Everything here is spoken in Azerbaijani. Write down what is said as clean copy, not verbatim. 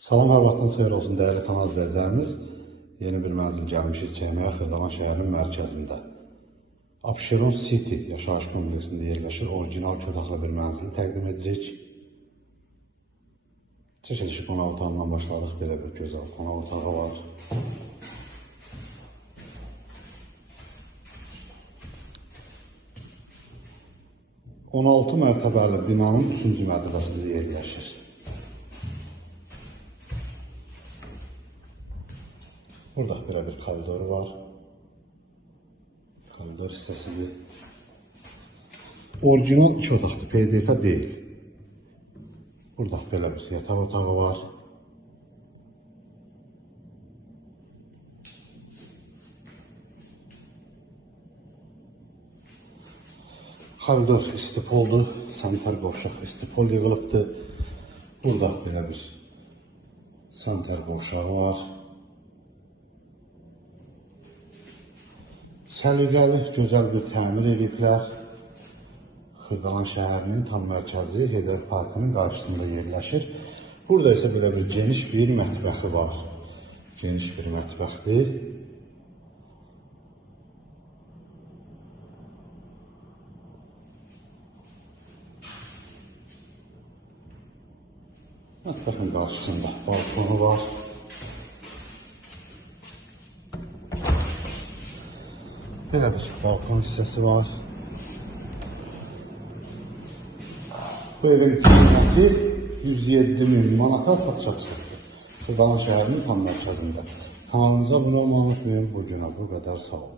Salam, hər vaxtınız xeyir olsun dəyərli kanal izləyicilərimiz. Yeni bir mənzil gəlmişik çəkməyə Xırdalan şəhərinin mərkəzində. Abşeron City yaşayış kompleksində yerləşir. Orijinal 2 otaqlı bir mənzili təqdim edirik. Çəkilişi qonaq otağından başladıq. Belə bir gözəl qonaq otağı var. (16 mərtəbəli binanın 3-cü mərtəbəsində yerləşir. Burada belə bir koridoru var. Koridor hissəsidir. Orijinal 2 otaqlı, PDK deyil. Burada belə bir yataq otağı var. Koridor istipoldur. Sanitar qovşaq istipol yığılıbdır. Burada belə bir sanitar qovşağı var. Səliqəli, gözəl bir təmir ediblər. Xırdalan şəhərinin tam mərkəzi Heydər Parkının qarşısında yerləşir. Burada isə belə bir geniş bir mətbəxi var. Geniş bir mətbəxdir. Mətbəxin qarşısında balkonu var. Belə bir balkon hissəsi var. Bu evin qiyməti 107.000 manata satışa çıxırdı. Xırdalan şəhərinin tam mərkəzində. Kanalımıza abunə olmayı unutmayın. Bu günə bu qədər, sağ olun.